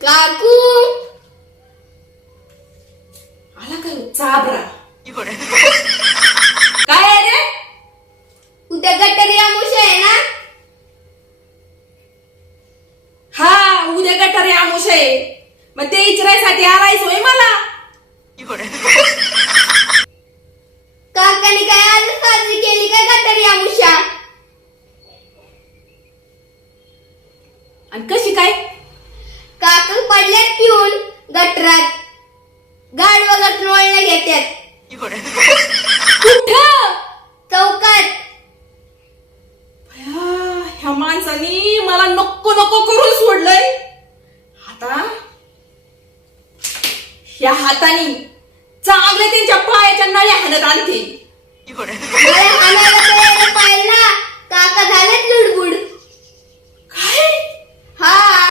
काकू आला काय चाबरा काय आहे रे? उद्या गटारी आमुषा आहे ना? हा उद्या गटारी आमुष आहे. मग ते इचरायसाठी आलायस होय मला? काकाने काय आज साजरी केली काय गटारी आमुषा? आणि कशी काय? काका पडल्यात पिऊन गटरात. गाडवा गटरवळल्या घेत्यात. कुठं? चौकात. ह्या माणसानी मला नको नको करून सोडलंय. आता ह्या हातानी चांगले त्यांच्या पायाच्या नळ्या हाणत आणते. मला हाणायला तयार पाहिजे ना. काका झालेत लुडबुड. काय? हा